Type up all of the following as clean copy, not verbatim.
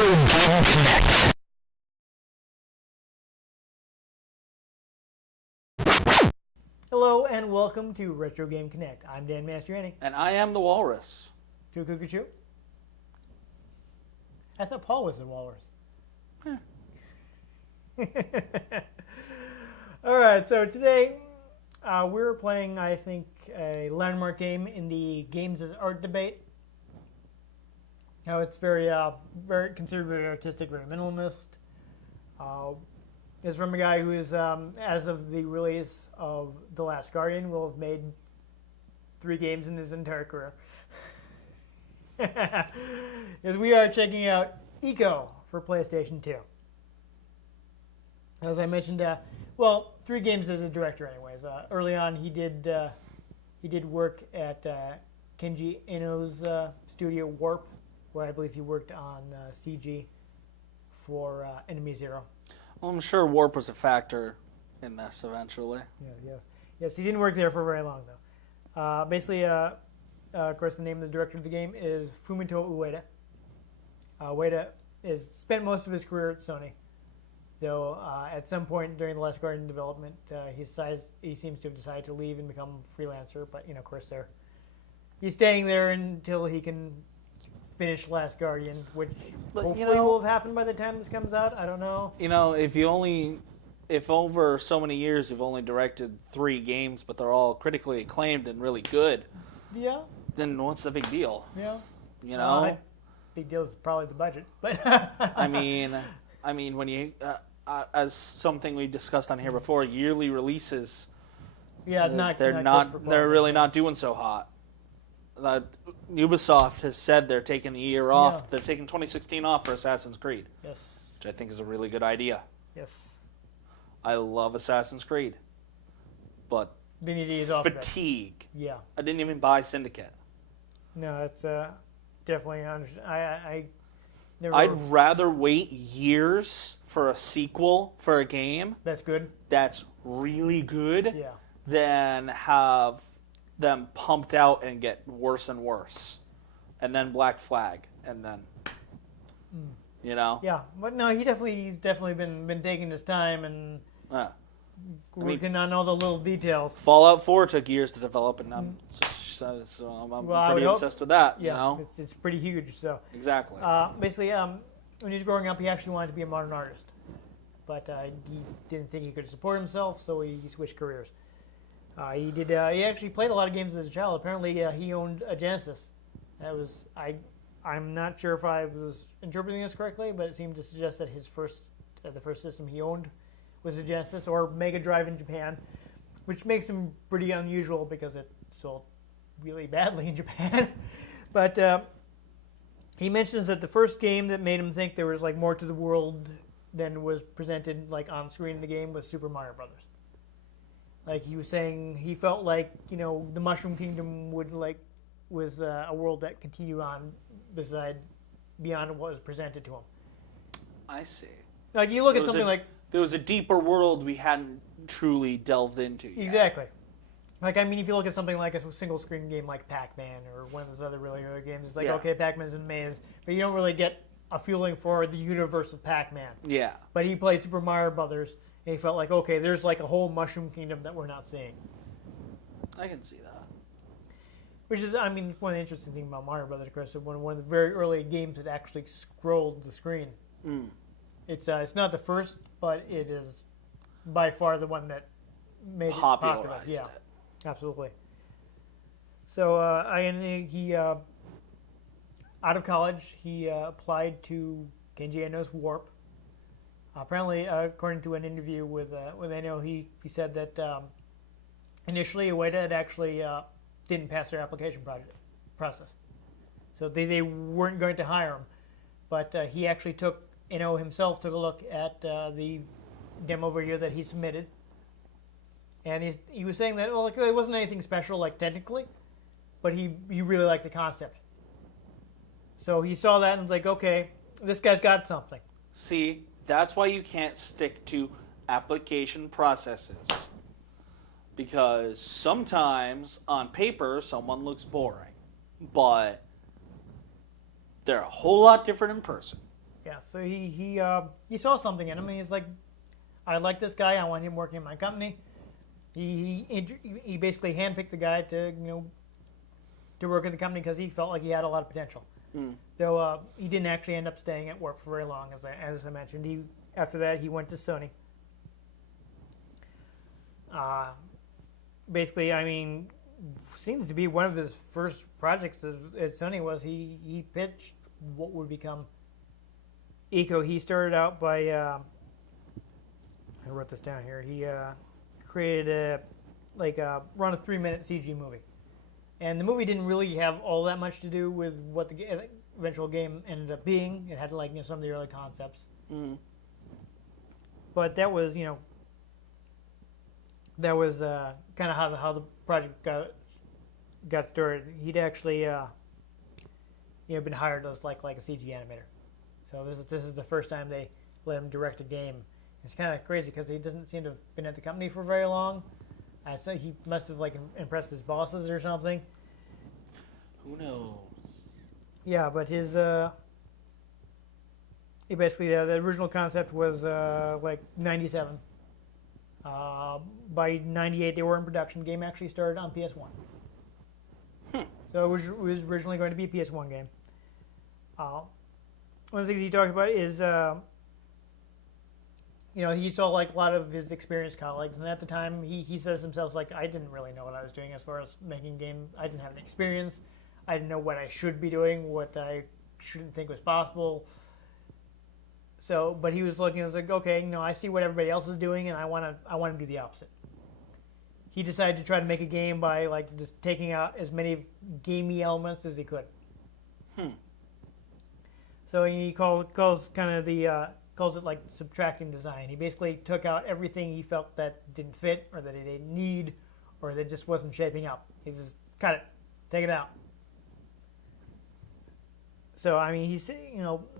Game Connect. Hello and welcome to Retro Game Connect. I'm Dan Mastriani. And I am the Walrus. Choo. I thought Paul was the walrus. All right, so today we're playing, I think, a landmark game in the games as art debate. Now it's very considered very artistic, very minimalist. It's from a guy who is, as of the release of The Last Guardian, will have made 3 games in his entire career. As we are checking out Eco for PlayStation 2. As I mentioned, 3 games as a director, anyways. Early on, he did work at Kenji Eno's studio Warp, where I believe he worked on CG for Enemy Zero. Well, I'm sure Warp was a factor in this eventually. Yeah. Yes, he didn't work there for very long, though. Basically, of course, the name of the director of the game is Fumito Ueda. Ueda has spent most of his career at Sony, though at some point during The Last Guardian development, he seems to have decided to leave and become a freelancer. But, of course, he's staying there until he can finish Last Guardian, which hopefully will have happened by the time this comes out. I don't know. If over so many years you've only directed 3 games, but they're all critically acclaimed and really good, Yeah. then what's the big deal? Yeah. You know? Big deal is probably the budget, but I mean, when you, as something we discussed on here before, yearly releases, yeah, they're really not doing so hot. Ubisoft has said they're taking the year off. Yeah. They're taking 2016 off for Assassin's Creed. Yes. Which I think is a really good idea. Yes. I love Assassin's Creed, but They need to ease off. fatigue. Yeah. I didn't even buy Syndicate. No, that's definitely. I never. I'd rather wait years for a sequel for a game That's good. that's really good Yeah. than have them pumped out and get worse and worse, and then Black Flag, and then Yeah, but no, he's definitely been taking his time and working on all the little details. Fallout 4 took years to develop, and I'm pretty obsessed with that. Yeah, You know, it's pretty huge. So exactly. basically, when he was growing up, he actually wanted to be a modern artist, but he didn't think he could support himself, so he switched careers. He did. He actually played a lot of games as a child. Apparently, he owned a Genesis. That was I'm not sure if I was interpreting this correctly, but it seemed to suggest that his the first system he owned was a Genesis or Mega Drive in Japan, which makes him pretty unusual because it sold really badly in Japan. But he mentions that the first game that made him think there was like more to the world than was presented like on screen in the game was Super Mario Brothers. Like he was saying, he felt like the Mushroom Kingdom was a world that continued on beyond what was presented to him. I see. Like you look at something like there was a deeper world we hadn't truly delved into yet. Exactly. Like if you look at something like a single screen game like Pac-Man or one of those other really early games, it's like okay, Pac-Man's in a maze, but you don't really get a feeling for the universe of Pac-Man. Yeah. But he played Super Mario Brothers. And he felt like, okay, there's like a whole Mushroom Kingdom that we're not seeing. I can see that. Which is, one of the interesting things about Mario Brothers, Chris, is one of the very early games that actually scrolled the screen. Mm. It's not the first, but it is by far the one that made popularized it popular. Yeah, it. Absolutely. So, he out of college, he applied to Kenji Eno's Warp. Apparently, according to an interview with Eno, he said that initially Ueda had actually didn't pass their application process, so they weren't going to hire him. But he actually Eno himself took a look at the demo video that he submitted, and he was saying that it wasn't anything special technically, but he really liked the concept. So he saw that and was like, okay, this guy's got something. See. That's why you can't stick to application processes. Because sometimes on paper someone looks boring, but they're a whole lot different in person. Yeah, so he saw something in him, and he's like, I like this guy. I want him working in my company. He basically handpicked the guy to to work at the company because he felt like he had a lot of potential. Though he didn't actually end up staying at work for very long, as I mentioned. After that he went to Sony. Basically, I mean, seems to be one of his first projects at Sony was he pitched what would become Eco. He started out by I wrote this down here. He created run a 3-minute CG movie, and the movie didn't really have all that much to do with what the eventual game ended up being. It had some of the early concepts, but that was kind of how the project got started. He'd actually been hired as like a CG animator. So this is the first time they let him direct a game. It's kind of crazy because he doesn't seem to have been at the company for very long. So he must have impressed his bosses or something. Who knows? Yeah, but his he basically the original concept was 97. By 98 they were in production. The game actually started on PS1. So it was originally going to be a PS1 game. One of the things he talked about is he saw a lot of his experienced colleagues, and at the time he says himself I didn't really know what I was doing as far as making games. I didn't have any experience. I didn't know what I should be doing, what I shouldn't think was possible. So, but he was looking and was like, okay, I see what everybody else is doing, and I want to do the opposite. He decided to try to make a game by just taking out as many gamey elements as he could. So he calls it subtracting design. He basically took out everything he felt that didn't fit, or that he didn't need, or that just wasn't shaping up. He just cut it, take it out. So I mean, he's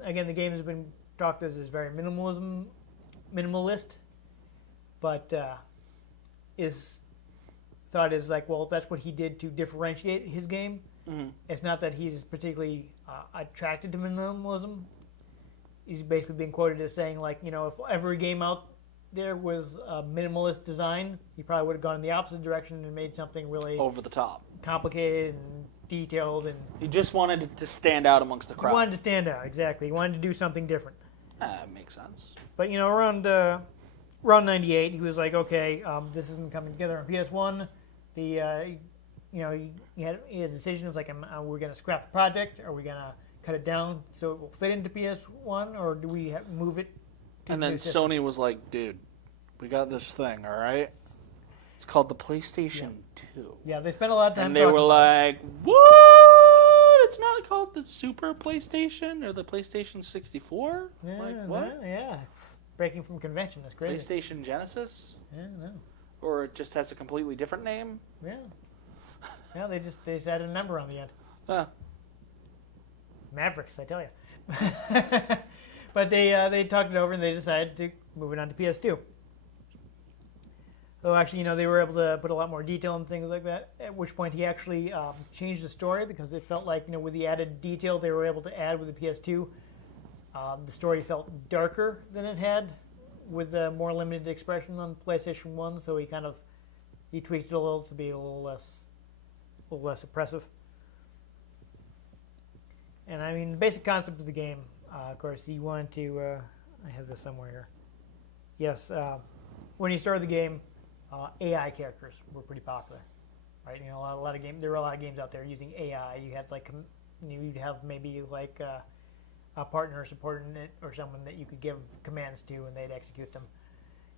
again, the game has been talked as very minimalist, but his thought is that's what he did to differentiate his game. It's not that he's particularly attracted to minimalism. He's basically being quoted as saying if every game out there was a minimalist design, he probably would have gone in the opposite direction and made something really over the top, complicated and detailed. And he just wanted it to stand out amongst the crowd. He wanted to stand out, exactly. He wanted to do something different. That makes sense. But around 98, he was like, okay, this isn't coming together on PS1. He had a decision. It's we're going to scrap the project. Are we going to cut it down so it will fit into PS1, or do we move it to And then Sony was like, dude, we got this thing, all right? It's called the PlayStation 2. Yeah, they spent a lot of time and they were like, what? It's not called the Super PlayStation or the PlayStation 64? Yeah, what? Yeah. Breaking from convention. That's crazy. PlayStation Genesis? Yeah, no. Or it just has a completely different name? Yeah. Yeah, they just added a number on the end. Mavericks, I tell you. But they talked it over and they decided to move it on to PS2. So actually, they were able to put a lot more detail and things like that. At which point he actually changed the story because it felt like with the added detail they were able to add with the PS2, the story felt darker than it had with the more limited expression on PlayStation 1. So he tweaked it a little to be a little less oppressive. And I mean, the basic concept of the game, of course, he wanted to. I have this somewhere here. Yes, when he started the game, AI characters were pretty popular, right? A lot of games. There were a lot of games out there using AI. You had you'd have maybe a partner supporting it or someone that you could give commands to and they'd execute them.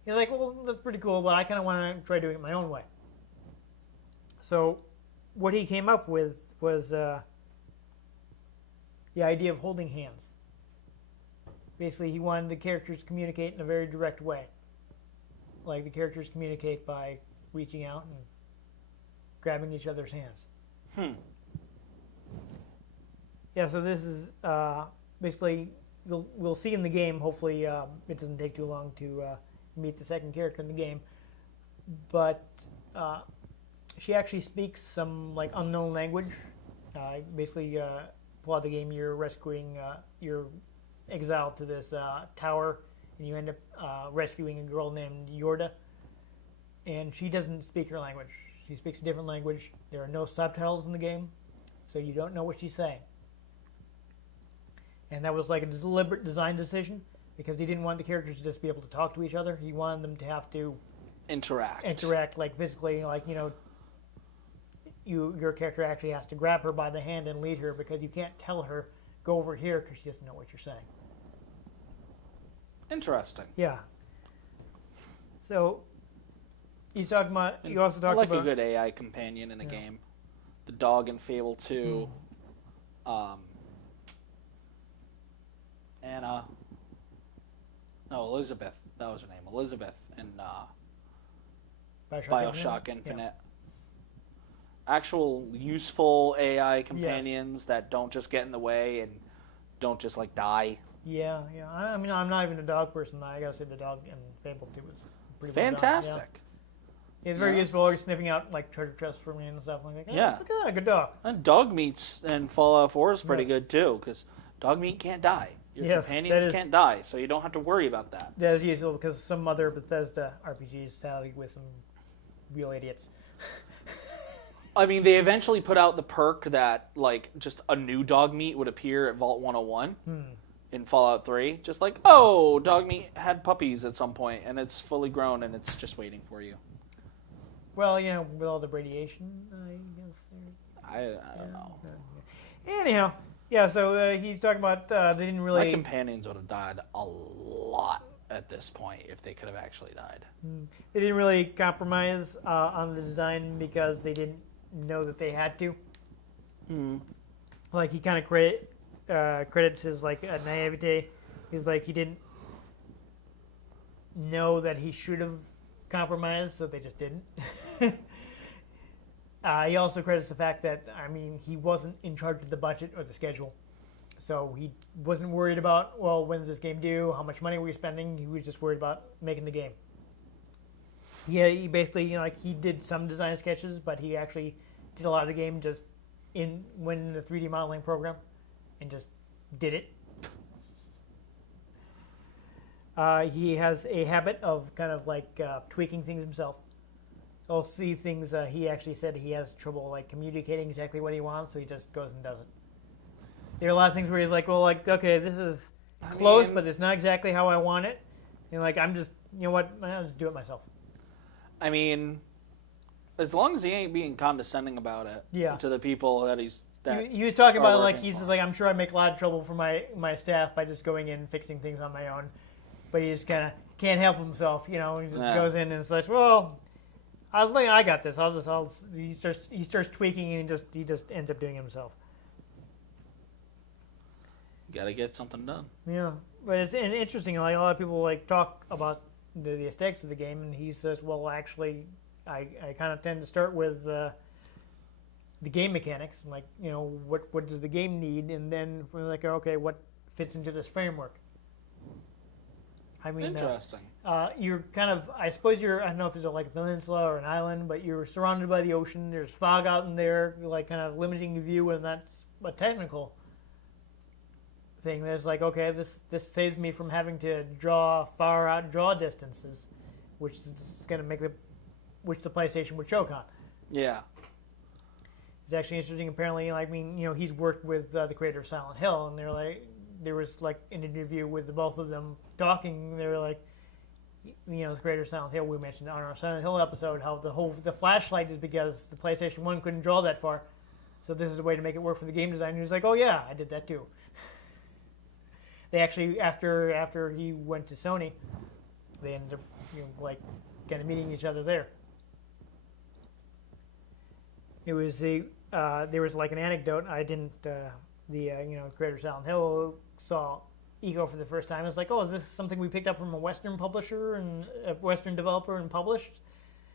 You're like, well, that's pretty cool, but I kind of want to try doing it my own way. So, what he came up with was the idea of holding hands. Basically, he wanted the characters to communicate in a very direct way. Like the characters communicate by reaching out and grabbing each other's hands. Yeah, so this is basically, we'll see in the game, hopefully it doesn't take too long to meet the second character in the game. But she actually speaks some unknown language. Basically, while the game you're rescuing your exiled to this tower, and you end up rescuing a girl named Yorda. And she doesn't speak her language. She speaks a different language. There are no subtitles in the game, so you don't know what she's saying. And that was like a deliberate design decision because he didn't want the characters to just be able to talk to each other. He wanted them to have to interact like physically, like, you know, your character actually has to grab her by the hand and lead her because you can't tell her, go over here, because she doesn't know what you're saying. Interesting. Yeah. So, he's talking about, you also talked I like about... a good AI companion in a game. The dog in Fable 2. Anna. No, Elizabeth. That was her name. Elizabeth in Bioshock Infinite. Yeah. Actual useful AI companions that don't just get in the way and don't just like die. Yeah. I mean, I'm not even a dog person. I gotta say the dog in Fable 2 was pretty fantastic. Well done. Yeah. He's very useful. Always sniffing out like treasure chests for me and stuff like that. Yeah. It's a good dog. And dog meats in Fallout 4 is pretty good too, because dog meat can't die. Your companions can't die, so you don't have to worry about that. That is useful because some other Bethesda RPGs sally with some real idiots. I mean, they eventually put out the perk that, like, just a new dog meat would appear at Vault 101 in Fallout 3. Just like, oh, dog meat had puppies at some point, and it's fully grown, and it's just waiting for you. Well, you know, with all the radiation, I guess there's... I don't know. Anyhow, yeah, so he's talking about they didn't really... My companions would have died a lot at this point if they could have actually died. They didn't really compromise on the design because they didn't know that they had to. Like, he kind of credits his, like, naivete. He's like, he didn't know that he should have compromised, so they just didn't. He also credits the fact that, I mean, he wasn't in charge of the budget or the schedule. So he wasn't worried about, well, when's this game due? How much money were you spending? He was just worried about making the game. Yeah, he basically, you know, like, he did some design sketches, but he actually did a lot of the game just went in the 3D modeling program and just did it. He has a habit of kind of like tweaking things himself. I'll see things he actually said he has trouble like communicating exactly what he wants, so he just goes and does it. There are a lot of things where he's like, well, like, okay, this is close, but it's not exactly how I want it. And like, I'm just, you know what, I'll just do it myself. I mean, as long as he ain't being condescending about it to the people that he's... He was talking about, like, he says, like, I'm sure I make a lot of trouble for my staff by just going in and fixing things on my own. But he just kind of can't help himself, you know. He just goes in and it's like, well, I was like, I got this. He starts tweaking and he just ends up doing it himself. You got to get something done. Yeah, but it's interesting. Like, a lot of people like talk about the aesthetics of the game, and he says, well, actually, I kind of tend to start with the game mechanics, and like, you know, what does the game need, and then we're like, okay, what fits into this framework? I mean, interesting. You're kind of, I suppose I don't know if it's like a peninsula or an island, but you're surrounded by the ocean. There's fog out in there, like kind of limiting your view, and that's a technical thing. There's like, okay, this saves me from having to draw distances, which is going to make which the PlayStation would choke on. Yeah. It's actually interesting. Apparently, like, I mean, you know, he's worked with the creator of Silent Hill, and there was like an interview with the both of them talking. They were like, you know, the creator of Silent Hill, we mentioned on our Silent Hill episode how the flashlight is because the PlayStation 1 couldn't draw that far, so this is a way to make it work for the game design. And he was like, oh yeah, I did that too. They actually, after he went to Sony, they ended up, you know, like, kind of meeting each other there. It was there was like an anecdote. I didn't, you know, creator of Silent Hill saw Ego for the first time. It's like, oh, is this something we picked up from a Western publisher and a Western developer and published?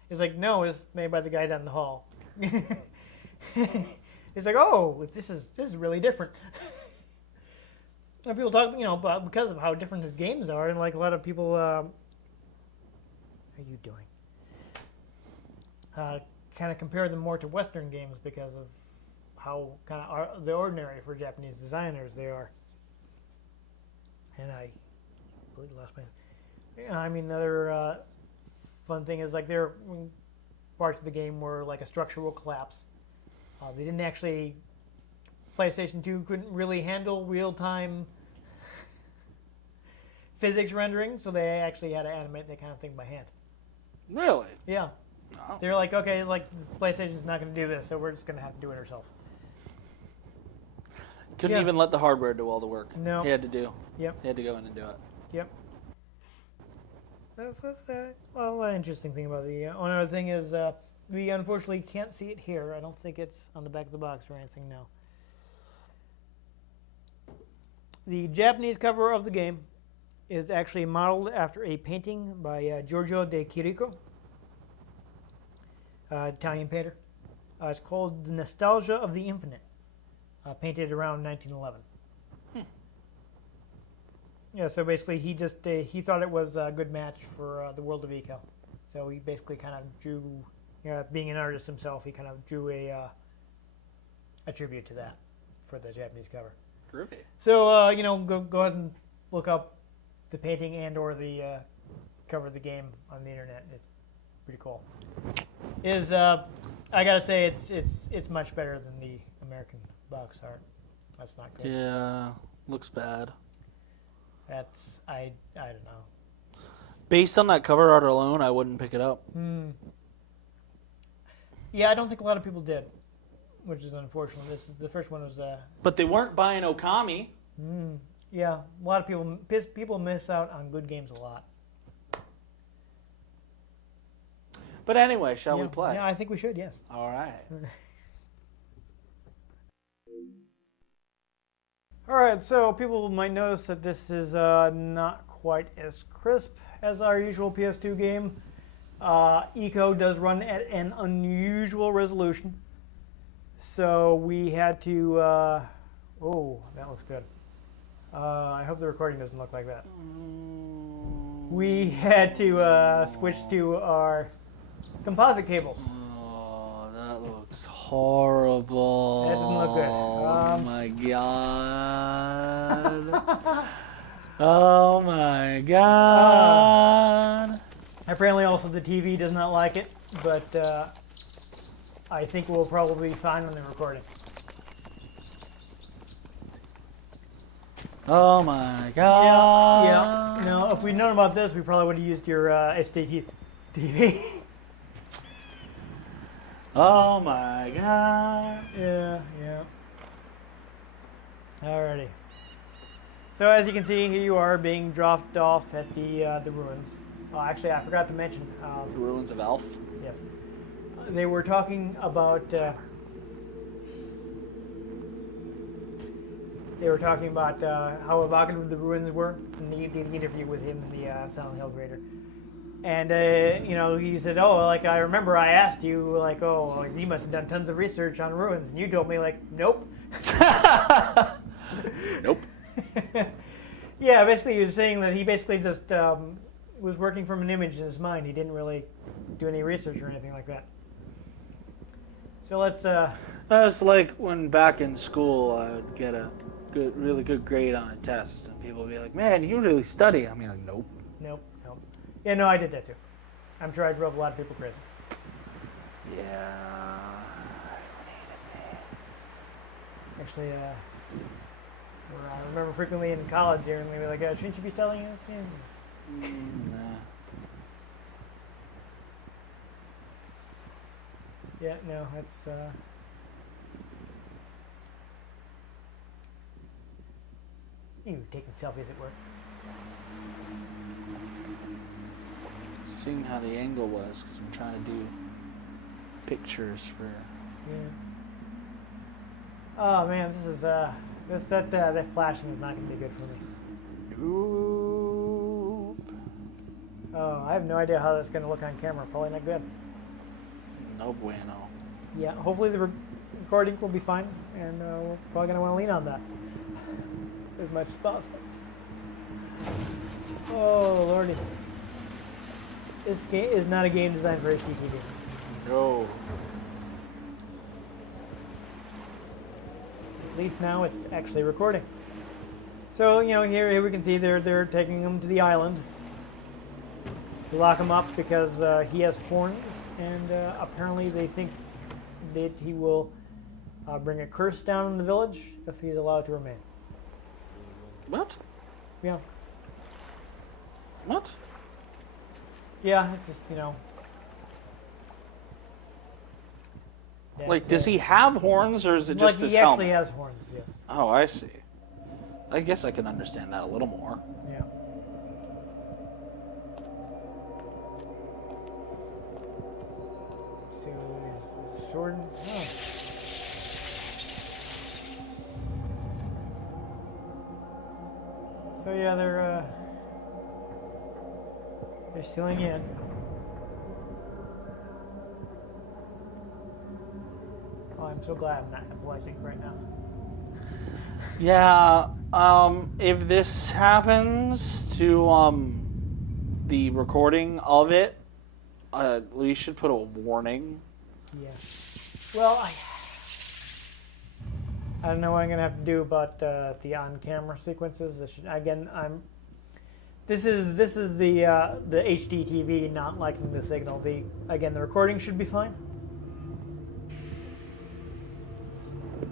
It's like, no, it's made by the guy down the hall. It's like, oh, this is really different. And people talk, you know, about because of how different his games are, and like a lot of people, how are you doing? Kind of compare them more to Western games because of how kind of the ordinary for Japanese designers they are. completely lost my. Yeah, I mean, another fun thing is like there are parts of the game where like a structure will collapse. They didn't actually. PlayStation 2 couldn't really handle real-time physics rendering, so they actually had to animate that kind of thing by hand. Really? Yeah. Oh. They're like, okay, it's like PlayStation's not going to do this, so we're just going to have to do it ourselves. Couldn't even let the hardware do all the work. No. He had to do. Yep. He had to go in and do it. Yep. That's well, an interesting thing about the. Another thing is, we unfortunately can't see it here. I don't think it's on the back of the box or anything now. The Japanese cover of the game is actually modeled after a painting by Giorgio de Chirico, Italian painter. It's called The Nostalgia of the Infinite, painted around 1911. Yeah, so basically he just he thought it was a good match for the world of eco. So he basically kind of drew, being an artist himself, he kind of drew a tribute to that for the Japanese cover. Groovy. So, go ahead and look up the painting and or the cover of the game on the internet. It's pretty cool. I gotta say, it's much better than the American box art. That's not good. Yeah, looks bad. That's, I don't know. Based on that cover art alone, I wouldn't pick it up. Yeah, I don't think a lot of people did, which is unfortunate. The first one was. But they weren't buying Okami. Yeah, a lot of people miss out on good games a lot. But anyway, shall we play? Yeah, I think we should. Yes. All right. All right. So people might notice that this is not quite as crisp as our usual PS2 game. Eco does run at an unusual resolution. So we had to, oh, that looks good. I hope the recording doesn't look like that. We had to switch to our composite cables. Oh, that looks horrible. That doesn't look good. Oh my god. Oh my god. Apparently also the TV does not like it, but I think we'll probably be fine on the recording. Oh my god. Yeah. No, if we'd known about this, we probably would have used your SD TV. Oh my god. Yeah. Alrighty. So as you can see, here you are being dropped off at the ruins. Oh, actually, I forgot to mention. The ruins of Elf. Yes. They were talking about. How evocative the ruins were in the interview with him, the Silent Hill creator. And he said, "Oh, like I remember, I asked you, like, oh, you must have done tons of research on ruins, and you told me, like, nope." Nope. Yeah, basically, he was saying that he basically just was working from an image in his mind. He didn't really do any research or anything like that. So let's. That's like when back in school, I would get a really good grade on a test, and people would be like, "Man, you really study." I mean, like, nope. Nope. Yeah, no, I did that too. I'm sure I drove a lot of people crazy. Yeah. Actually, I remember frequently in college hearing me like, "Shouldn't you be studying it?" Yeah. Nah. Yeah, no, that's. You taking selfies at work? Seeing how the angle was, because I'm trying to do pictures for. Yeah. Oh man, this is that flashing is not going to be good for me. Nope. Oh, I have no idea how that's going to look on camera. Probably not good. No bueno. Yeah, hopefully the recording will be fine, and we're probably going to want to lean on that as much as possible. Oh lordy, this game is not a game designed for HDTV. No. At least now it's actually recording. So, here we can see they're taking him to the island. They lock him up because he has horns, and apparently they think that he will bring a curse down on the village if he's allowed to remain. What? Yeah. What? Yeah, it's just, Like, does he have horns, or is it just his he helmet? actually has horns, yes. Oh, I see. I guess I can understand that a little more. Yeah. So, sword. Oh. So yeah, they're stealing in. Oh, I'm so glad I'm not epileptic right now. Yeah, if this happens to the recording of it, we should put a warning. Yeah. Well, I don't know what I'm gonna have to do about the on-camera sequences. This is the HD TV not liking the signal. The recording should be fine.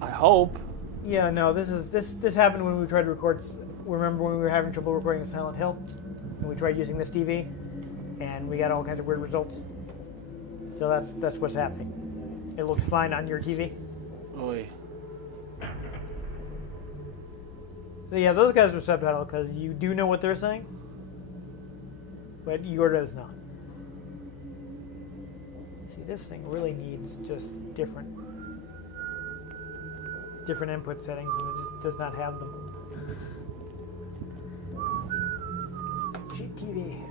I hope. Yeah, no, this happened when we tried to record. Remember when we were having trouble recording Silent Hill, and we tried using this TV, and we got all kinds of weird results. So that's what's happening. It looks fine on your TV. Oy. So yeah, those guys were subtitled because you do know what they're saying, but your does not. See, this thing really needs just different input settings, and it just does not have them. Cheap TV.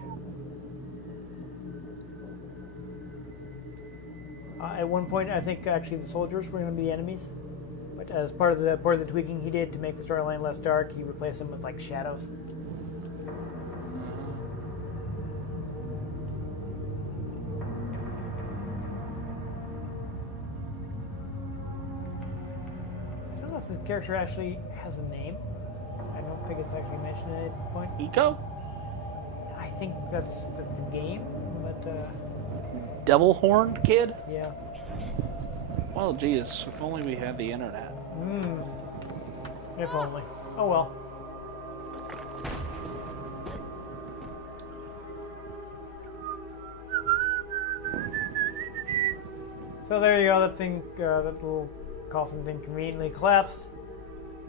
At one point, I think actually the soldiers were going to be the enemies, but as part of the tweaking he did to make the storyline less dark, he replaced them with like shadows. I don't know if the character actually has a name. I don't think it's actually mentioned at any point. Eco? I think that's the game, but Devil Horn Kid? yeah. Well, geez, if only we had the internet. If only. Oh well. So there you go. That thing, that little coffin thing, conveniently collapsed.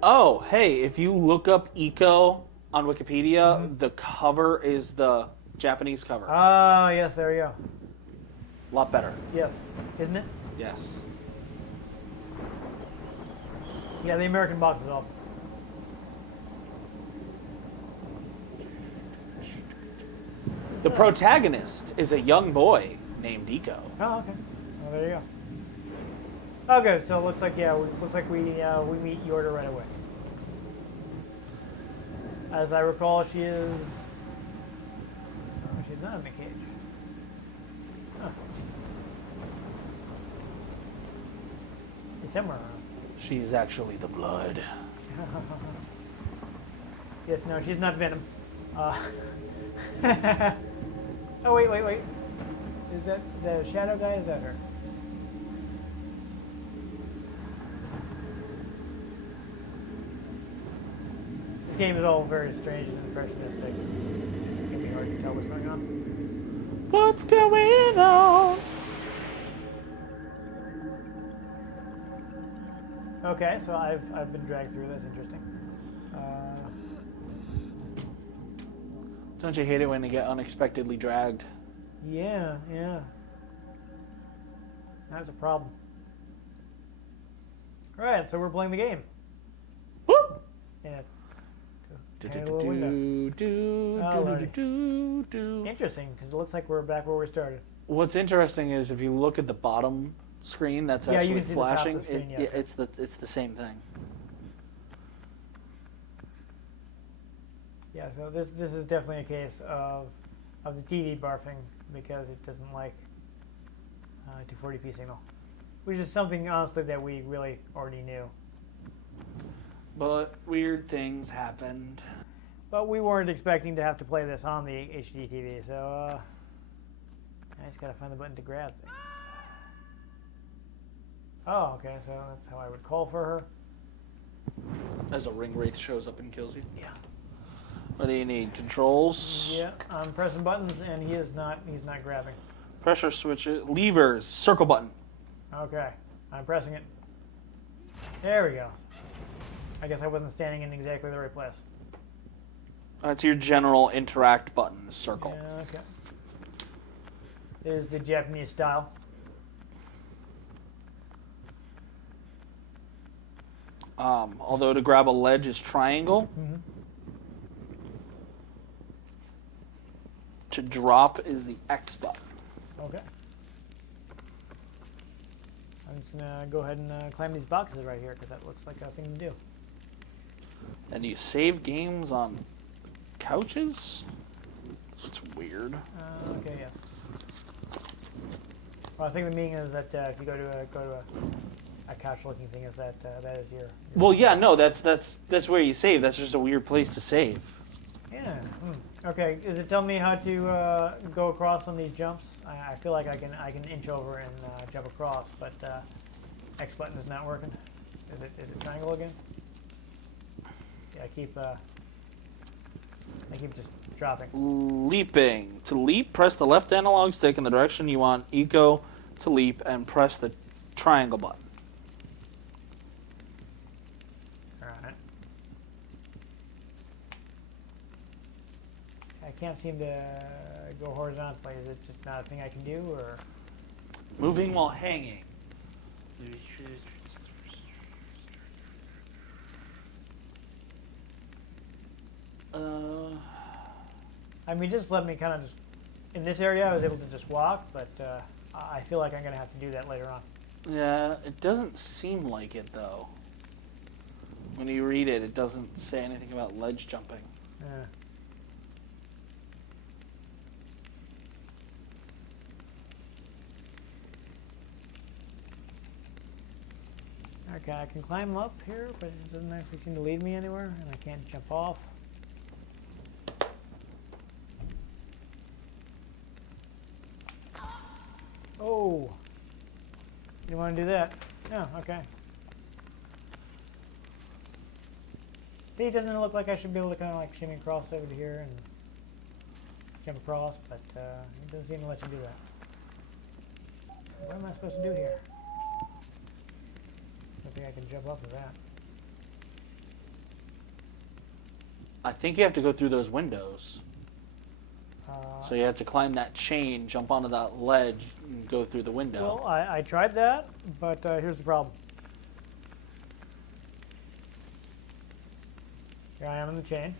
Oh, hey, if you look up Eco on Wikipedia, the cover is the Japanese cover. Ah, yes. There you go. A lot better. Yes, isn't it? Yes. Yeah, the American box is off. The protagonist is a young boy named Eco. Oh, okay. Well, there you go. Oh, good. So it looks like we meet Yorda right away. As I recall, she is. Oh, she's not in the cage. Huh. She's somewhere around. She's actually the blood. Yes, no, she's not Venom. Oh, wait. Is that the shadow guy? Is that her? This game is all very strange and impressionistic. It can be hard to tell what's going on. What's going on? Okay, so I've been dragged through this. Interesting. Don't you hate it when they get unexpectedly dragged? Yeah. That's a problem. All right, so we're playing the game. Woo! Yeah. Interesting, because it looks like we're back where we started. What's interesting is if you look at the bottom screen that's Yeah, you actually can see the top of flashing, the screen, yes. it's the same thing. Yeah, so this is definitely a case of the TV barfing because it doesn't like 240p signal, which is something honestly that we really already knew. But weird things happened. But we weren't expecting to have to play this on the HD TV, so I just gotta find the button to grab things. Oh, okay, so that's how I would call for her. As a ring wraith shows up and kills you. Yeah. What do you need? Controls? Yeah, I'm pressing buttons and he's not grabbing. Pressure switches. Levers. Circle button. Okay, I'm pressing it. There we go. I guess I wasn't standing in exactly the right place. That's your general interact button. Circle. Yeah, okay. It is the Japanese style. Although to grab a ledge is triangle. Mm-hmm. To drop is the X button. Okay. I'm just gonna go ahead and climb these boxes right here because that looks like a thing to do. And you save games on couches? It's weird. Okay, yes. Well, I think the meaning is that if you go to a couch-looking thing, is that that is your Well, yeah, no, that's where you save. That's just a weird place to save. Yeah. Okay. Does it tell me how to go across on these jumps? I feel like I can inch over and jump across, but X button is not working. Is it triangle again? See, I keep just dropping. Leaping. To leap, press the left analog stick in the direction you want Eco to leap and press the triangle button. All right. I can't seem to go horizontally. Is it just not a thing I can do, or? Moving while hanging. I mean, just let me kind of just, in this area I was able to just walk, but I feel like I'm going to have to do that later on. Yeah, it doesn't seem like it, though. When you read it, it doesn't say anything about ledge jumping. Yeah. Okay, I can climb up here, but it doesn't actually seem to lead me anywhere, and I can't jump off. Oh! You want to do that? No, okay. See, it doesn't look like I should be able to kind of like shimmy across over to here and jump across, but it doesn't seem to let you do that. So what am I supposed to do here? I don't think I can jump up with that. I think you have to go through those windows. So you have to climb that chain, jump onto that ledge, and go through the window. Well, I tried that, but here's the problem. Here I am in the chain.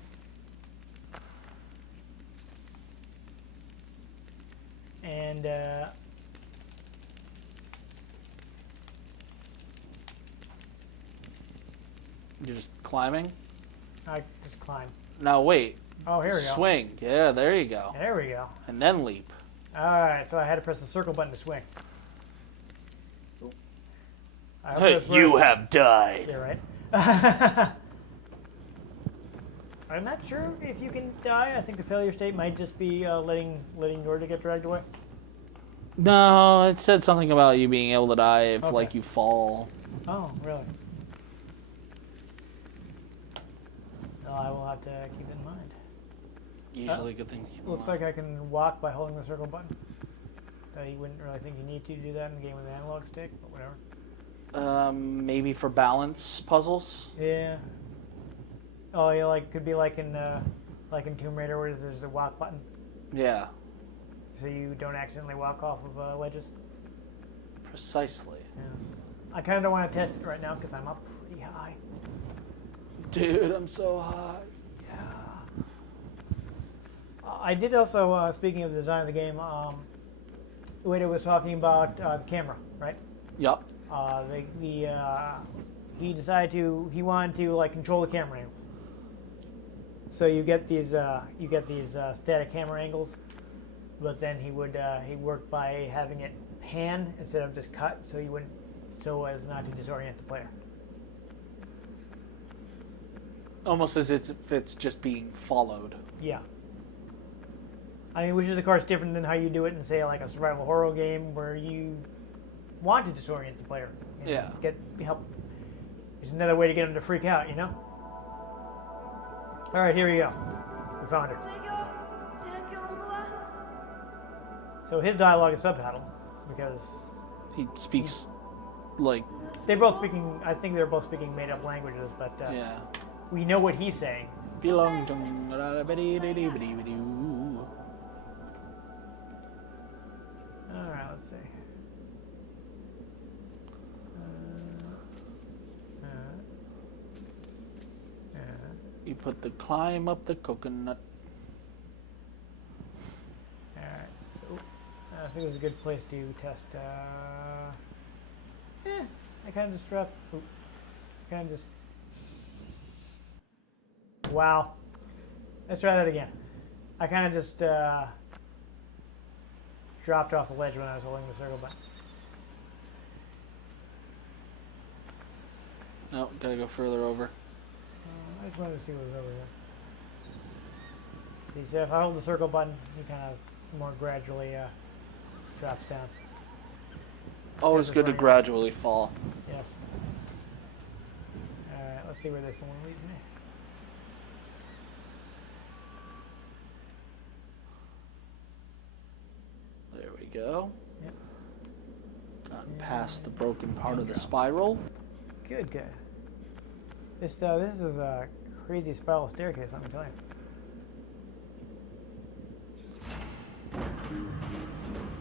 And You're just climbing? I just climb. Now wait. Oh, here we go. Swing. Yeah, there you go. There we go. And then leap. Alright, so I had to press the circle button to swing. You have died. You're right. I'm not sure if you can die. I think the failure state might just be letting your to get dragged away. No, it said something about you being able to die if, Okay. like, you fall. Oh, really? Well, I will have to keep it in mind. Usually a good thing to keep in Looks mind. like I can walk by holding the circle button. Though you wouldn't really think you need to do that in a game with an analog stick, but whatever. Maybe for balance puzzles. Yeah. Oh, yeah, like could be like in Tomb Raider where there's a walk button, Yeah, so you don't accidentally walk off of ledges. precisely. Yes. I kind of don't want to test it right now because I'm up pretty high. Dude, I'm so high. Yeah. I did also, speaking of the design of the game, Ueda was talking about the camera, right? Yup. He wanted to like control the camera angles. So you get these static camera angles, but then he worked by having it pan instead of just cut, so as not to disorient the player. Almost as if it's just being followed. Yeah. I mean, which is of course different than how you do it in, say, like a survival horror game where you want to disorient the player. You know, Yeah. Get help. There's another way to get them to freak out, you know? All right, here we go. We found her. So his dialogue is subtitled because He speaks like they're both speaking. I think they're both speaking made-up languages, but yeah. we know what he's saying. Belong to. All right, let's see. You put the climb up the coconut. All right, so I think this is a good place to test. I kind of just dropped. Kind of just. Wow. Let's try that again. I kind of just dropped off the ledge when I was holding the circle button. No, gotta go further over. I just wanted to see what was over here. He said if I hold the circle button, he kind of more gradually drops down. Always good to gradually fall. Yes. Alright, let's see where this one leads me. There we go. Yep. Got past the broken part of the spiral. Good, good. This is a crazy spiral staircase, let me tell you.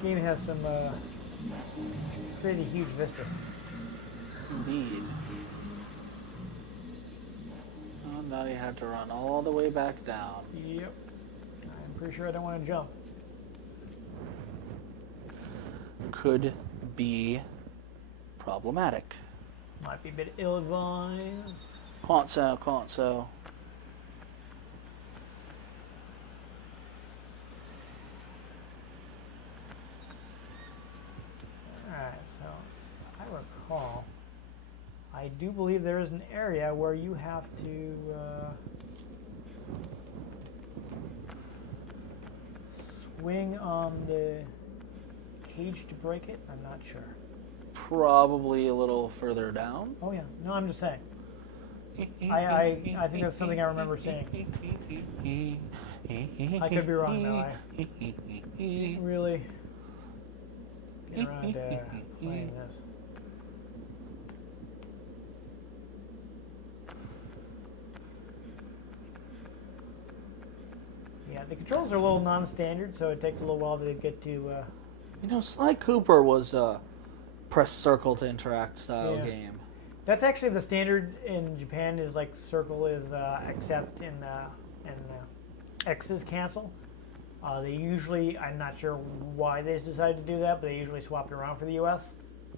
Game has some crazy huge vistas. Indeed. Oh, now you have to run all the way back down. Yep. I'm pretty sure I don't want to jump. Could be problematic. Might be a bit ill-advised. Can't so. Alright, so if I recall, I do believe there is an area where you have to swing on the cage to break it. I'm not sure. Probably a little further down. Oh yeah, no, I'm just saying. I think that's something I remember seeing. I could be wrong though. I didn't really get around to playing this. Yeah, the controls are a little non-standard, so it takes a little while to get to. You know, Sly Cooper was a press circle to interact style game. That's actually the standard in Japan. Is like circle is accept and X is cancel. They usually, I'm not sure why they decided to do that, but they usually swapped it around for the U.S.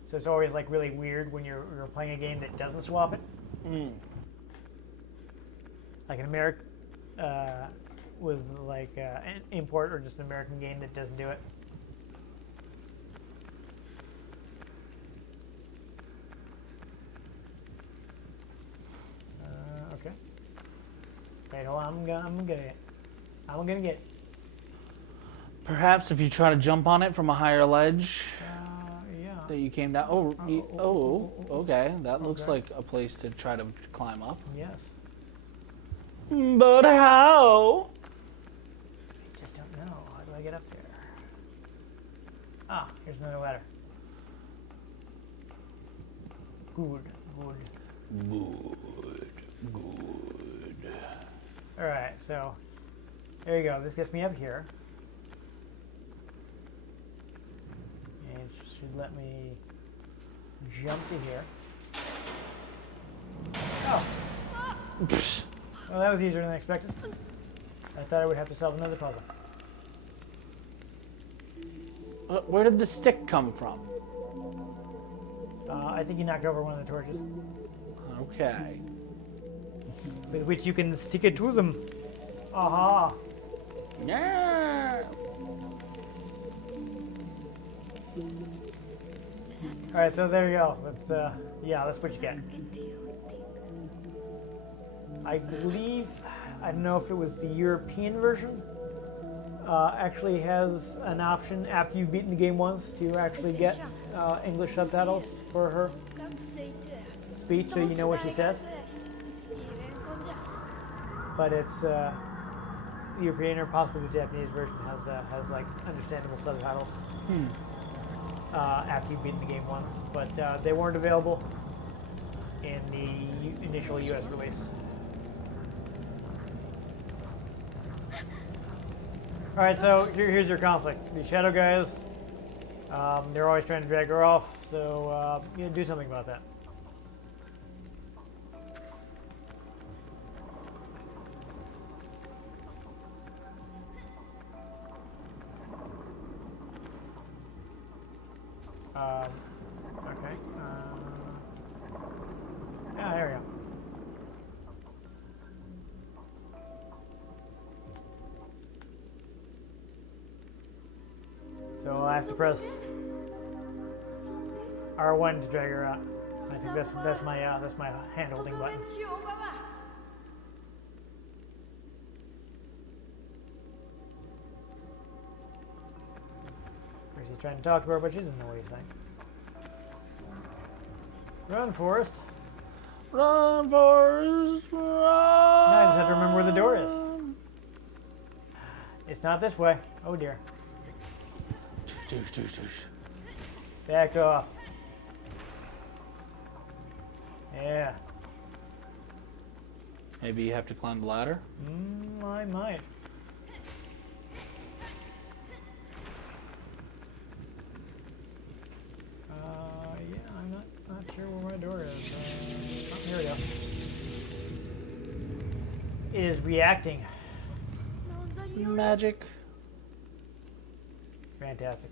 So it's always like really weird when you're playing a game that doesn't swap it. Like an American with like an import or just an American game that doesn't do it. Okay. Wait, hold on. I'm gonna get. Perhaps if you try to jump on it from a higher ledge Yeah. that you came down. Okay. That looks like a place to try to climb up. Yes. But how? I just don't know. How do I get up there? Ah, here's another ladder. Good. All right, so there you go. This gets me up here. And it should let me jump to here. Oh. Well, that was easier than I expected. I thought I would have to solve another puzzle. Where did the stick come from? I think you knocked over one of the torches, Okay. with which you can stick it to them. Aha! Yeah. All right, so there you go. That's that's what you get. I believe, I don't know if it was the European version, actually has an option after you've beaten the game once to actually get English subtitles for her speech so you know what she says. But it's the European or possibly the Japanese version has like understandable subtitles after you've beaten the game once. But they weren't available in the initial US release. Alright, so here's your conflict. The Shadow guys, they're always trying to drag her off, so do something about that. Okay. Yeah, there we go. So I'll have to press R1 to drag her out. I think that's my hand holding button. Of course, he's trying to talk to her, but she doesn't know what he's saying. Run, Forrest. Run, Forrest, run. Now I just have to remember where the door is. It's not this way. Oh dear. Back off. Yeah. Maybe you have to climb the ladder? I might. Yeah, I'm not sure where my door is. Oh, here we go. It is reacting. Magic. Fantastic.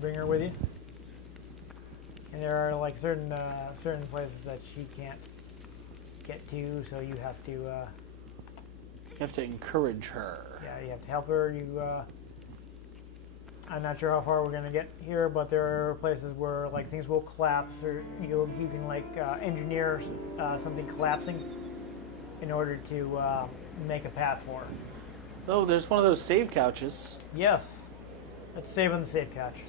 Bring her with you. And there are like certain places that she can't get to, so you have to. You have to encourage her. Yeah, you have to help her. I'm not sure how far we're gonna get here, but there are places where like things will collapse, or you can like engineer something collapsing in order to make a path for her. Oh, there's one of those save couches. Yes, let's save on the save couch.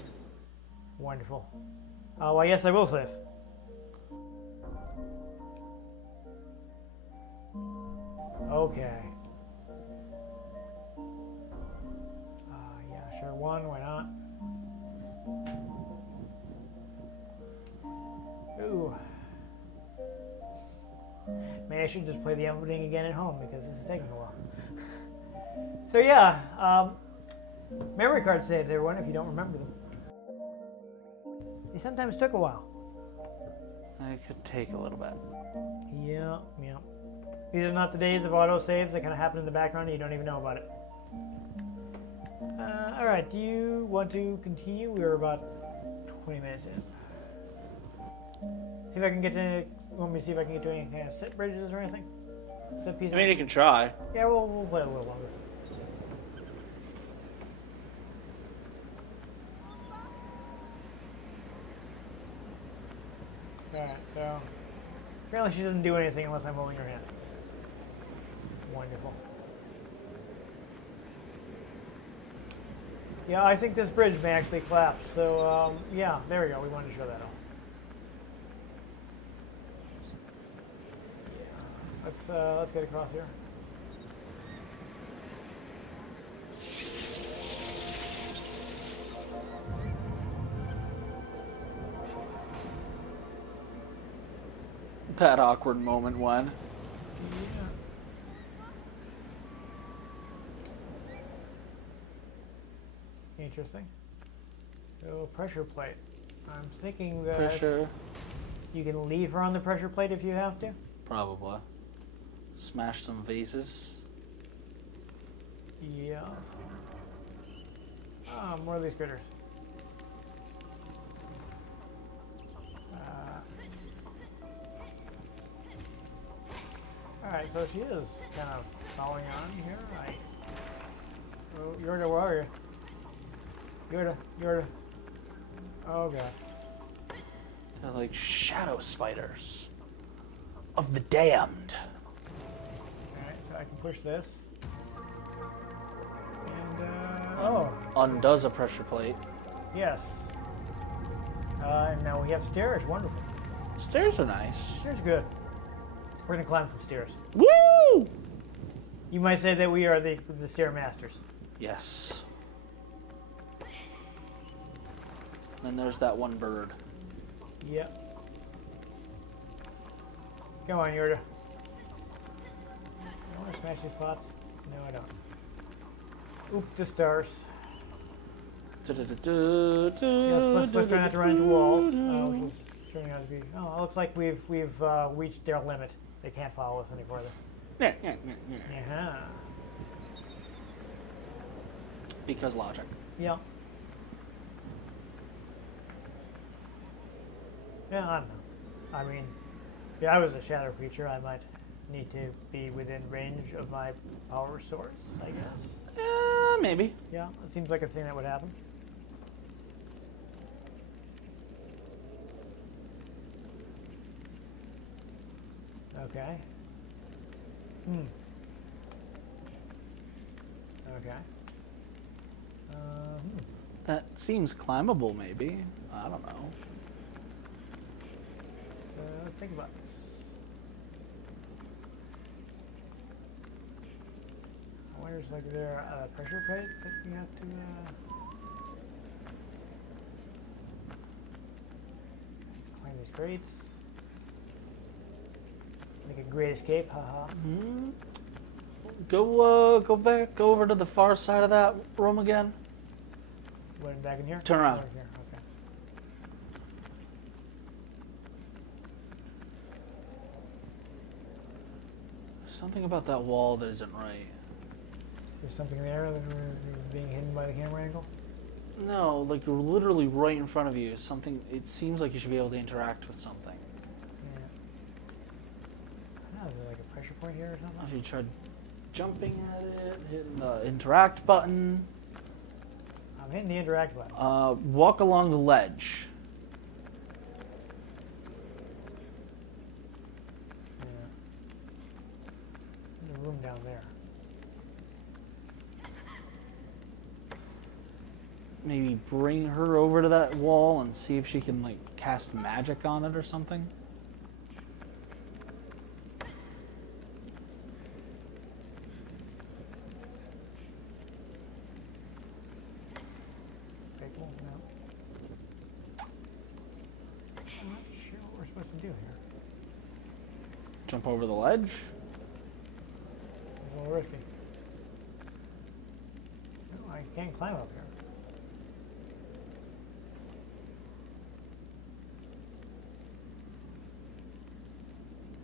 Wonderful. Well, yes, I will save. Okay. Yeah, sure. One, why not? Ooh. Maybe I should just play the opening again at home because this is taking a while. So yeah, memory card saves, everyone, if you don't remember them. They sometimes took a while. It could take a little bit. Yeah. These are not the days of autosaves that kind of happen in the background and you don't even know about it. Alright, do you want to continue? We're about 20 minutes in. See if I can get to... Want me to see if I can get to any kind of set bridges or anything? Set pieces? I mean, you can try. Yeah, we'll play a little longer. Alright, so... Apparently she doesn't do anything unless I'm holding her hand. Wonderful. Yeah, I think this bridge may actually collapse. So, yeah, there we go. We wanted to show that off. Let's get across here. That awkward moment when. Yeah. Interesting. So pressure plate. I'm thinking that Pressure. you can leave her on the pressure plate if you have to. Probably. Smash some vases. Yes. More of these critters. Alright, so she is kind of following on here. Oh, Yorda, where are you? Yorda. Oh god. They're like shadow spiders of the damned. Alright, so I can push this. And, Undoes a pressure plate. yes. And now we have stairs. Wonderful. Stairs are nice. Stairs are good. We're going to climb some stairs. Woo! You might say that we are the stair masters. Yes. And there's that one bird. Yep. Come on, Yorda. I want to smash these pots. No, I don't. Oop, the stars. Yes, let's try not to run into walls. Which is turning out to be. Oh, it looks like we've reached their limit. They can't follow us any further. Uh-huh. Because logic. Yeah. Yeah, I don't know. I mean, if I was a shadow creature, I might need to be within range of my power source, I guess. Maybe. Yeah, it seems like a thing that would happen. Okay. Okay. That seems climbable, maybe. I don't know. So let's think about this. I wonder if like there a pressure plate that we have to climb these grates. Make a great escape, haha. Go back, go over to the far side of that room again. What, back in here? Turn around. Over here, okay. Something about that wall that isn't right. There's something there that we're being hidden by the camera angle? No, like you're literally right in front of you. Something. It seems like you should be able to interact with something. Yeah. I don't know, is there like a pressure point here or something? Have you tried jumping at it, hitting the interact button? I'm hitting the interact button. Walk along the ledge. Yeah. There's a room down there. Maybe bring her over to that wall and see if she can like cast magic on it or something. Okay, cool. No. I'm not sure what we're supposed to do here. Jump over the ledge. It's a little risky. No, I can't climb up here.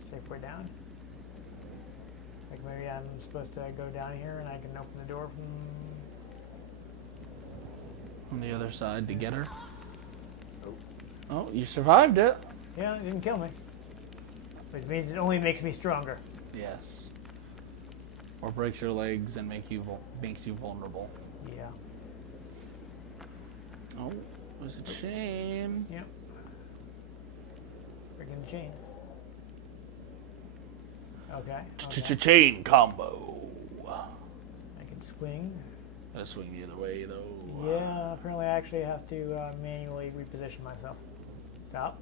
Safe way down. Like maybe I'm supposed to go down here and I can open the door from. On the other side to get her. Oh, you survived it. Yeah, it didn't kill me. Which means it only makes me stronger. Yes. Or breaks your legs and makes you vulnerable. Yeah. Oh, it was a chain. Yep. Freaking chain. Okay. Okay. Chain combo. I can swing. Gotta swing the other way though. Yeah, apparently I actually have to manually reposition myself. Stop.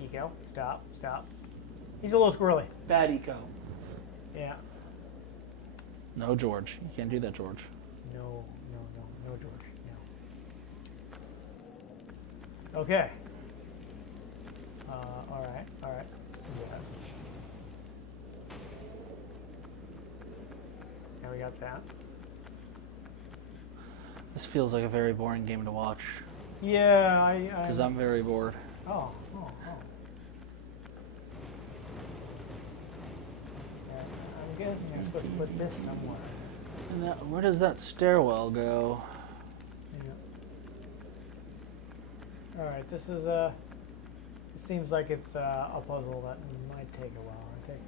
Eco. Stop. Stop. He's a little squirrely. Bad eco. Yeah. No, George. You can't do that, George. No, George. No. Okay. All right. Yes. Now we got that. This feels like a very boring game to watch. Yeah, Because I'm very bored. Oh. Yeah, I'm guessing I'm supposed to put this somewhere. And where does that stairwell go? Yeah. All right, this is a. It seems like it's a puzzle that might take a while. I think.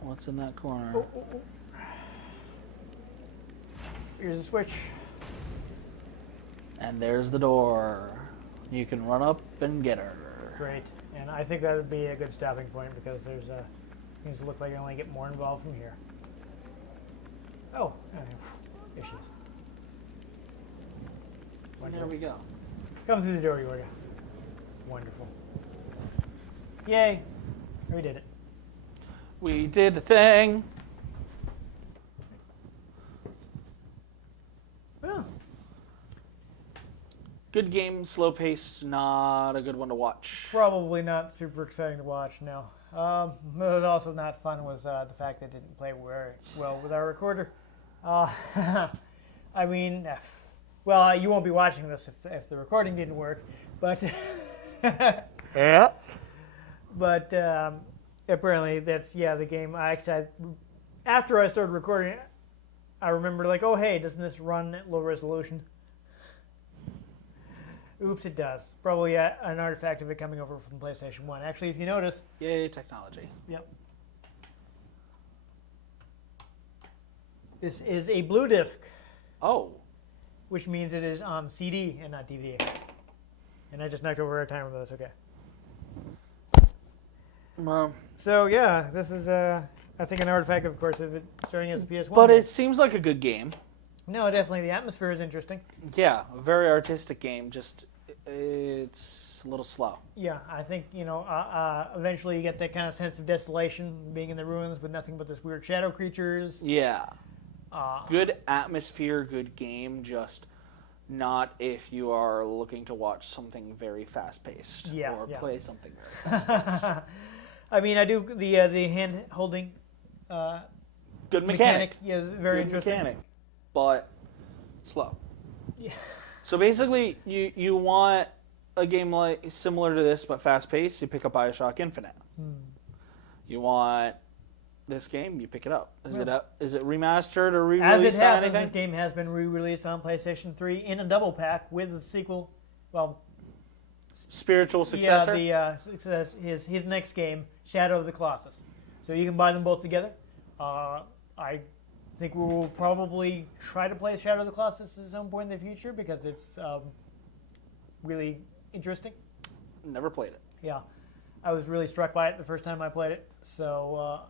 What's in that corner? Oh. Here's a switch. And there's the door. You can run up and get her. Great. And I think that would be a good stopping point because there's things look like you only get more involved from here. Oh, issues. There we go. Come through the door, Yorga. Wonderful. Yay. We did it. We did the thing. Well, Good game, slow pace, not a good one to watch. probably not super exciting to watch, no. What was also not fun was the fact that it didn't play very well with our recorder. I mean, well, you won't be watching this if the recording didn't work, but Yeah. but apparently that's the game. After I started recording, I remember like, oh hey, doesn't this run at low resolution? Oops, it does. Probably an artifact of it coming over from PlayStation 1. Actually, if you notice, Yay, technology. yep. This is a blue disc, Oh. which means it is on CD and not DVD. And I just knocked over our timer, but that's okay. Well, So yeah, this is I think an artifact, of course, of it starting as a PS1. but game. it seems like a good game. No, definitely the atmosphere is interesting. Yeah, a very artistic game, just it's a little slow. Yeah, I think eventually you get that kind of sense of desolation, being in the ruins with nothing but this weird shadow creatures. Yeah. Good atmosphere, good game, just not if you are looking to watch something very fast-paced or play something very fast-paced. I mean, I do the hand holding Good mechanic. is very Good interesting. mechanic, but slow. Yeah. So basically, you want a game like similar to this but fast-paced, you pick up BioShock Infinite. You want this game, you pick it up. Is it remastered or re-released? As it happens, anything? this game has been re-released on PlayStation 3 in a double pack with the sequel. Well, Spiritual successor? yeah, his next game, Shadow of the Colossus. So you can buy them both together. I think we will probably try to play Shadow of the Colossus at some point in the future because it's really interesting. Never played it. Yeah, I was really struck by it the first time I played it. So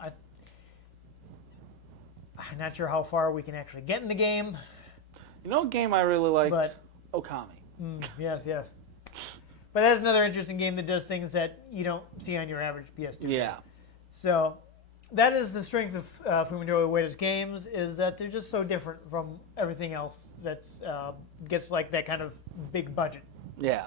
I'm not sure how far we can actually get in the game. You know a game I really like? But Okami. yes. But that's another interesting game that does things that you don't see on your average PS2. Yeah. So that is the strength of Fumito Ueda's games, is that they're just so different from everything else that's gets like that kind of big budget. Yeah.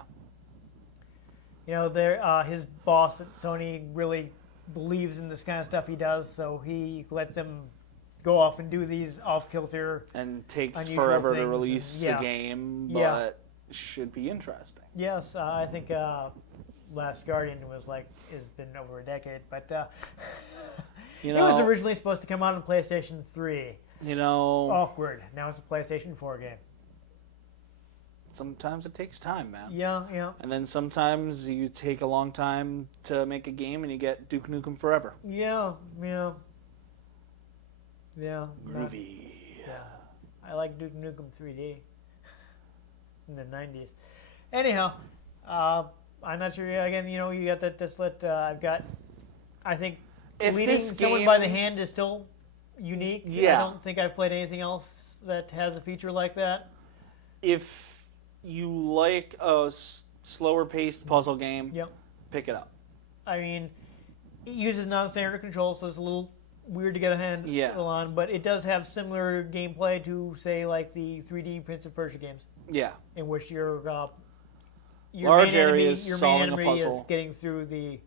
You know, his boss at Sony really believes in this kind of stuff he does, so he lets him go off and do these off-kilter. And takes unusual forever to things, release and- a game, but Yeah. should be interesting. Yes, I think Last Guardian has been over a decade, but You it know, was originally supposed to come out on PlayStation 3. you know, Awkward. Now it's a PlayStation 4 game. sometimes it takes time, man. Yeah. And then sometimes you take a long time to make a game and you get Duke Nukem Forever. Yeah. Groovy. Yeah. I like Duke Nukem 3D in the 90s. Anyhow, I'm not sure. Again, you got that dislet. I've got. I think If leading this someone game- by the hand is still unique. Yeah. I don't think I've played anything else that has a feature like that. If you like a slower paced puzzle game, Yep. pick it up. I mean, it uses non-standard controls, so it's a little weird to get a handle on, but it does have similar gameplay to, say, like the 3D Prince of Persia games, Yeah. in which your Large main enemy, areas your main solving a enemy is puzzle. getting through the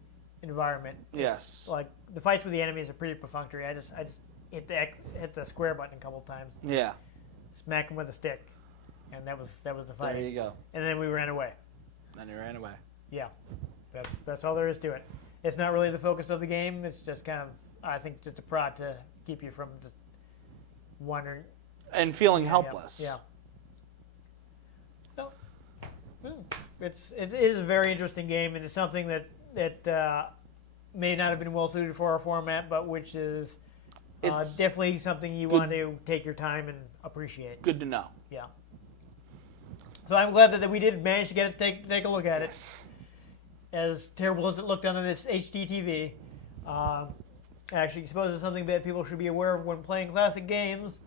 environment. Yes. Like the fights with the enemies are pretty perfunctory. I just hit the square button a couple times, Yeah. smack him with a stick, and that was the fight. There you go. And then we ran away. Then you ran away. Yeah, that's all there is to it. It's not really the focus of the game. It's just kind of, I think, just a prod to keep you from just wandering. And feeling helpless. Yeah. So, it is a very interesting game, and it's something that may not have been well suited for our format, but which is It's definitely something you good- want to take your time and appreciate. Good to know. Yeah. So I'm glad that we did manage to get it take a look at it. As terrible as it looked on this HD TV. Actually, I suppose it's something that people should be aware of when playing classic games.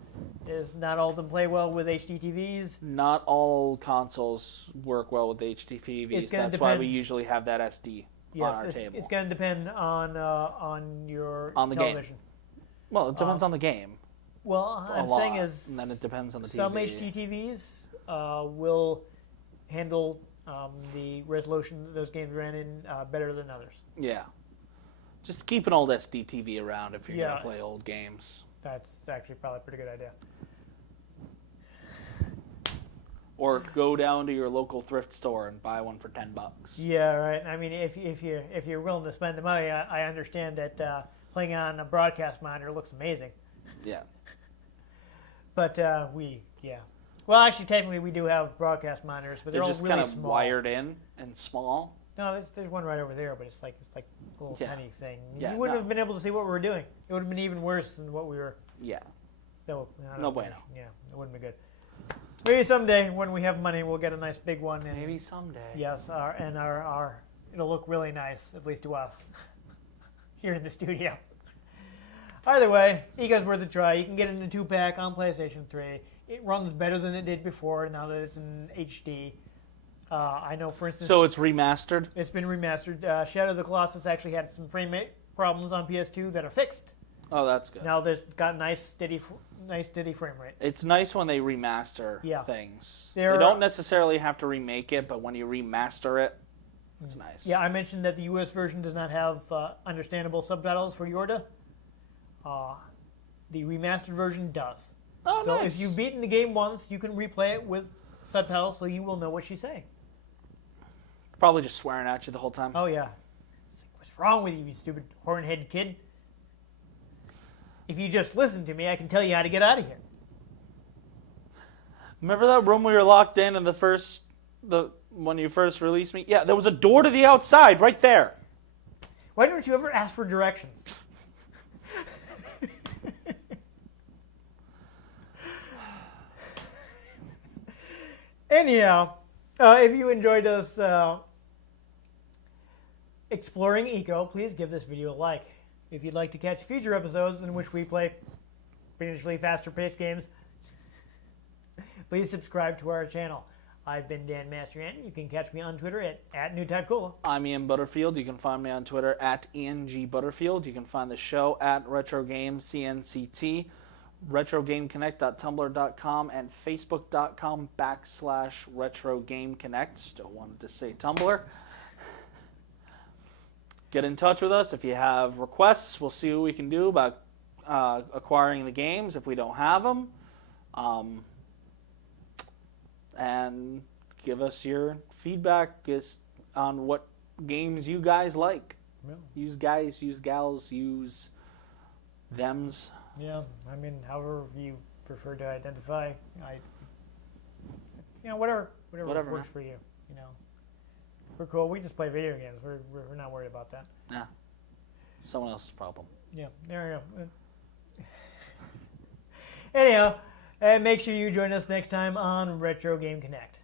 Is not all of them play well with HD TVs. Not all consoles work well with HD TVs. That's why we usually have that SD on our table. It's going to depend on your television. Game. Well, it depends on the game. Well, I'm saying is, and then it depends on the TV. Some HD TVs will handle the resolution that those games ran in better than others. Yeah. Just keep an old SD TV around if you're going to play old games. That's actually probably a pretty good idea. Or go down to your local thrift store and buy one for $10. Yeah, right. I mean, if you're willing to spend the money, I understand that playing on a broadcast monitor looks amazing. Yeah. But well, actually, technically, we do have broadcast monitors, but they're all just really kind of small. Wired in and small. No, there's one right over there, but it's like a little tiny thing. Yeah, you wouldn't have been able to see what we were doing. It would have been even worse than what we were. Yeah. So no bueno. Yeah, it wouldn't be good. Maybe someday when we have money, we'll get a nice big one. And, maybe someday. Yes, our it'll look really nice, at least to us, here in the studio. Either way, Eco's worth a try. You can get it in a 2-pack on PlayStation 3. It runs better than it did before now that it's in HD. I know, for instance... So it's remastered? It's been remastered. Shadow of the Colossus actually had some frame rate problems on PS2 that are fixed. Oh, that's good. Now there's got nice steady frame rate. It's nice when they remaster things. They don't necessarily have to remake it, but when you remaster it, it's nice. Yeah, I mentioned that the US version does not have understandable subtitles for Yorda. The remastered version does. Oh, so nice. if you've beaten the game once, you can replay it with subtitles so you will know what she's saying. Probably just swearing at you the whole time. Oh, yeah. What's wrong with you, you stupid horn-headed kid? If you just listen to me, I can tell you how to get out of here. Remember that room we were locked in when you first released me? Yeah, there was a door to the outside right there. Why don't you ever ask for directions? Anyhow, if you enjoyed us exploring Eco, please give this video a like. If you'd like to catch future episodes in which we play potentially faster-paced games, please subscribe to our channel. I've been Dan Mastriani. You can catch me on Twitter at NewTypeCola. I'm Ian Butterfield. You can find me on Twitter at IanG Butterfield. You can find the show at RetroGameCNCT, RetroGameConnect.tumblr.com, and Facebook.com/RetroGameConnect. Still wanted to say Tumblr. Get in touch with us if you have requests. We'll see what we can do about acquiring the games if we don't have them. And give us your feedback on what games you guys like. Yeah. Use guys, use gals, use thems. Yeah, I mean, however you prefer to identify, whatever works for you. You know, we're cool. We just play video games. We're not worried about that. Yeah, someone else's problem. Yeah, there we go. Anyhow, make sure you join us next time on Retro Game Connect.